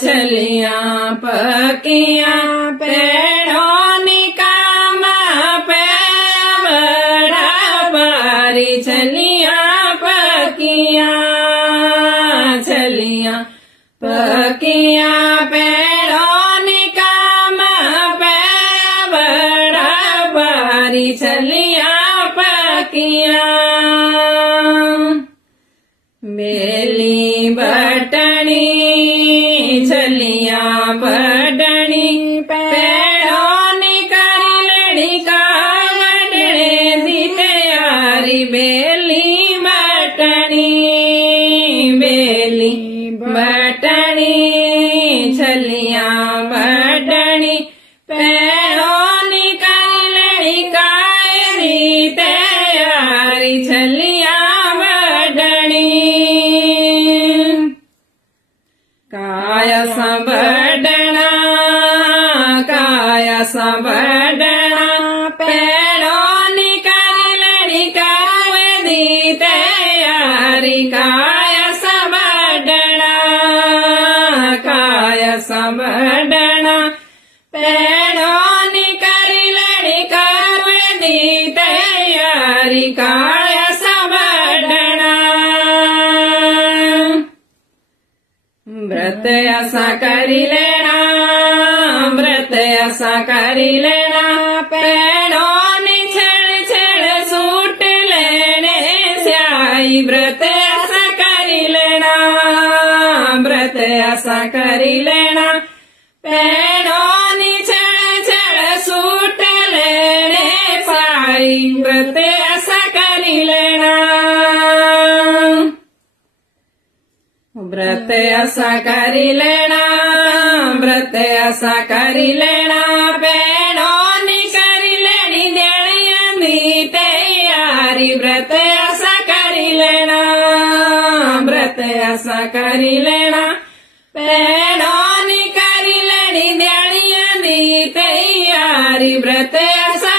छलियां पकियां पेड़ों निकाम पे बड़ा बारी छलियां पकियां पेड़ों निकाम पे बड़ा बारी छलियां पकियां बेली बटनी छलियां बटनी पेड़ों निकर लड़ी का गडने दी तैयारी बेली बटनी छलियां बटनी पेड़ों निकर लड़ी का दी तैयारी छलियां काया संबड़ना पेड़ों निकर लड़ी करवे दी तैयारी काया संबड़ना पेड़ों निकर लड़ी करवे दी तैयारी काया संबड़ना व्रत ऐसा करी लेना पेड़ों नि छेड़ सूट लेने स्याई व्रत ऐसा करी लेना पेड़ों नि छेड़ सूट लेने स्याई व्रत ऐसा करी लेना व्रत ऐसा करी लेना पेड़ों नि करी लेनी देणियां दी तैयारी व्रत ऐसा करी लेना पेड़ों नि करी लेनी देणियां दी तैयारी व्रत ऐसा